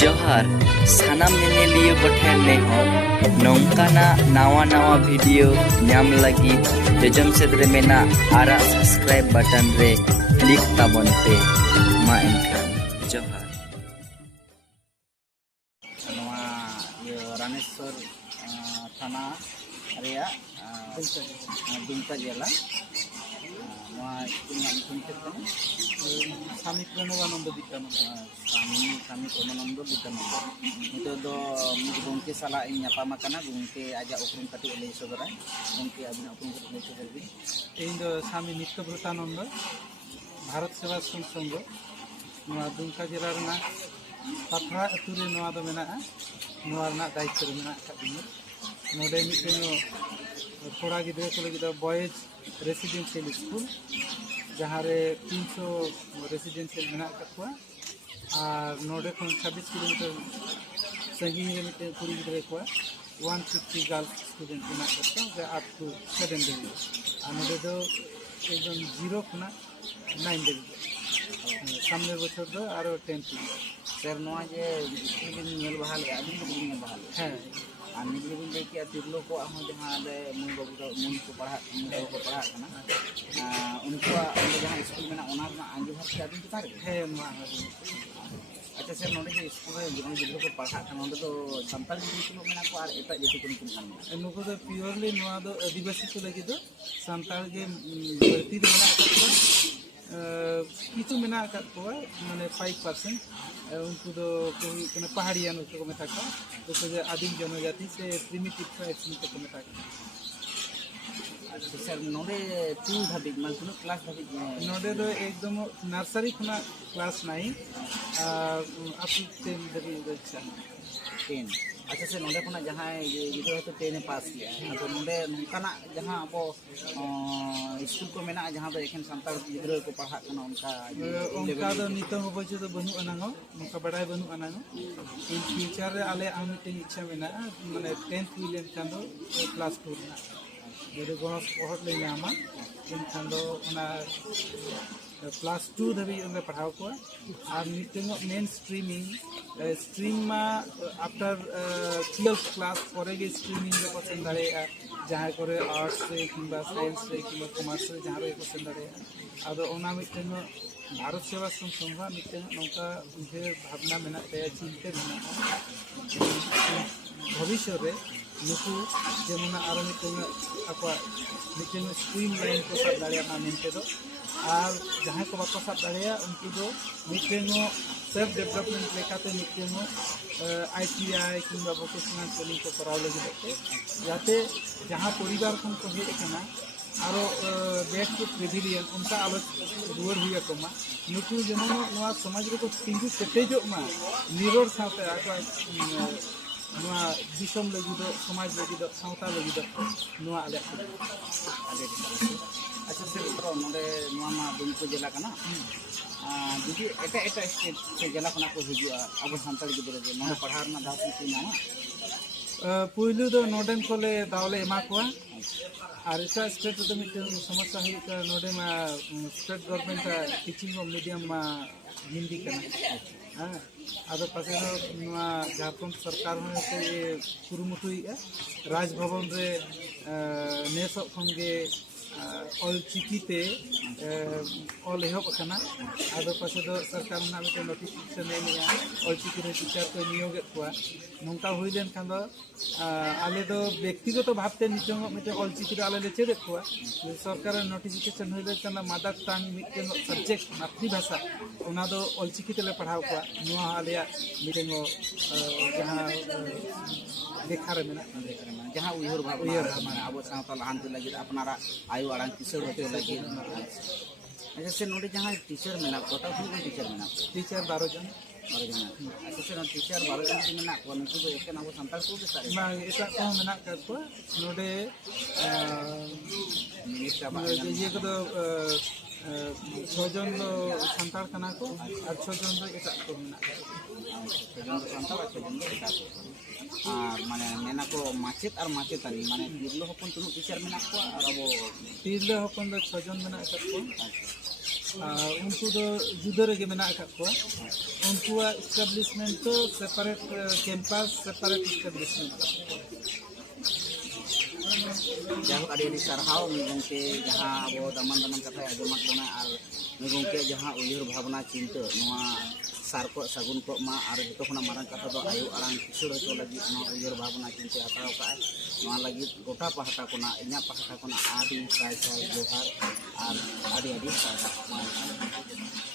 जोहार सानाम नेनेलियो कोठेन नेहर नौकाना नावा नावा वीडियो नाम लगी जोजम सेद्रे मेना आरा सब्सक्राइब बटन रे क्लिक ताबन पे मा एनखान जोहार रामेश्वर थाना रेया दुमका जिला स्वामी प्रणवानंद विद्यानंद स्वामी प्रणवानंद विद्यानंद नित गंके साला नापामाना गंके आजा उपरुम कटी लई सदरा गंके अबिन उपरुम लई सदर भी इन स्वामी नित्यव्रतानंद भारत सेवाश्रम संघ दुमका जिला पाथरा अतुरे दायित्व नोडे कोड़ा गिद्रे को लगे बॉयज रेसिडेंशियल स्कूल जहाँ रे 300 रेसिडेंशियल मेना और नोडे 26 किलोमीटर संगीन मिट्टे कुड़ी गिद्रे को 150 गर्ल्स स्टूडेंट मेना अप टू 7 डेज और नोडे दो एकदम 0 खुना 9 डेज सामने बछर दो और 10 सर नोआ जे स्कूल नेल बहाल अभी नेल बहाल है और निजे भी देखिए तिरलो को जहाँ मुई बाबू मुई को पढ़ा उनको जहाँ स्कूल में आगे भर के अभी है अच्छा सर नोड़े स्कूल में गिद्रो को पढ़ा तो सानताल स्कूल में और एट जाति को नुको प्योरली आदिवासी को लगे सानताल के बढ़ती किचु मेना माने 5% उनको पहाड़ियान को मेता आदिम जनजाति से प्रिमिटिव ट्राइब्स को मेता अच्छा सर नोडे 2 धाबी मान सुनो क्लास धाबी नोडे दो एकदम नर्सरी खुना क्लास 9 अप टू 10 धाबी अच्छा 10 अच्छा सर नोडे खुना जहाँ गिद्रो तो 10 पास किया तो नोडे नोकाना जहाँ अब स्कूल को मेना जहाँ दो एखन सानताल गिद्रो को पढ़ा उनका दो नितो बजे तो बनु अनांगो उनका बड़ाई बनु अनांगो इन फ्यूचर रे आले आमिते इच्छा मेना माने 10th विलियन चांदो क्लास 2 ना मेरे गणस बहुत ले नामा इन चांदो ना क्लास 2 धबी उनके पढ़ाओ को और मिटिंग मेन स्ट्रीमिंग स्ट्रीम में आफ्टर 12th क्लास परेगे स्ट्रीमिंग को पसंद दाड़े जहाँ करे आर्ट्स से किंबा साइंस से किंबा कॉमर्स से जहाँ रे पसंद दाड़े आदो ओना मिटिंग भारत सेवाश्रम संघ मिटिंग नौका उनके भावना मेना पे चिंते मेना भविष्य रे नुकु जेमना आरो मिटिंग आपा मिटिंग स्ट्रीम लाइन को सब दाड़े मेनते दो और जहाँ को बाको सब दाड़े उनको दो मिटिंग सेल्फ डेवलपमेंट लेकाते मिटिंग ITI किंबा वोकेशनल ट्रेनिंग को कराव लगे जाते जहाँ परिवार खन को हेज कना आरो बेस्ट प्रिविलियन उनका आलोच रुआर हुई कमा नुकु जेमन नवा समाज रे को तिंगु सेटेजो मा निरोर साथे आको नवा दिसम लगी दो समाज लगी दो सावता लगी दो नवा आले अच्छा सर नोडे नवा मा दुमको जिला कना जुदी एटा स्टेट से जिला खना को हिजुआ अब सानताल गिद्रो जे नोडे पढ़ार ना दास से नामा पुइलु दो नोडेन कोले दावले एमा कोआ और एटा स्टेट तो मिटे समस्या है का नोडे मा स्टेट गवर्नमेंट टीचिंग मीडियम मा हिंदी कना हां आदो पासे नवा झारखंड सरकार में से कुरुमुटुई राजभवन रे नेसो खंगे ऑल चिकीते ऑल एहब कना आदो पासे दो सरकार ना मिटे नोटिफिकेशन एलिया ऑल चिकी रे टीचर को नियोग एतवा नोंका हुई लेन खान दो आले दो व्यक्तिगत भावते निचंग मिटे ऑल चिकी रे आले ले चेद एतवा सरकार नोटिफिकेशन हुई ले कना मदर टंग मिटे सब्जेक्ट मातृभाषा ओना दो ऑल चिकी ते ले पढ़ाव को नुआ आले मिटे जहां देखा रे मेना जहाँ उयहर भाव माने अब सावता लाहांति लगे अपनारा आयु आड़ांग किशोर होते लगे अच्छा सर नोडे जहाँ टीचर मेना को ता टीचर मेना टीचर 12 जन अच्छा सर टीचर 12 जन मेना को नुकु दो एकन अब सानताल को सारे मा एटा को मेना को नोडे ये को दो 6 जन दो सानताल कना को और 6 जन दो एटा को मेना 6 जन सानताल 6 जन दो एटा को माने मेना को माचेत और माचेतानी माने तिरलो हपन तुनु टीचर मेना को और अब तिरलो हपन दो 6 जन मेना को उनको दो जुदा रगे मेना अकाद कोआ उनकुआ एस्टाब्लिशमेंट तो सेपरेट कैंपस सेपरेट एस्टाब्लिशमेंट जहाँ आदि आदि सारहाव गंके जहाँ अब दामान दामान कथा आजमात बना और गंके जहाँ उयहर भावना चिंता नवा सार को सगुन को मा और जो खना मारंग कथा दो आयु आराम किशोर हो लगी उयहर भावना चिंता हताव का नवा लगी गोटा पहाटा कोना इन्या पहाटा कोना आदि साय साय जोहार और आदि आदि साय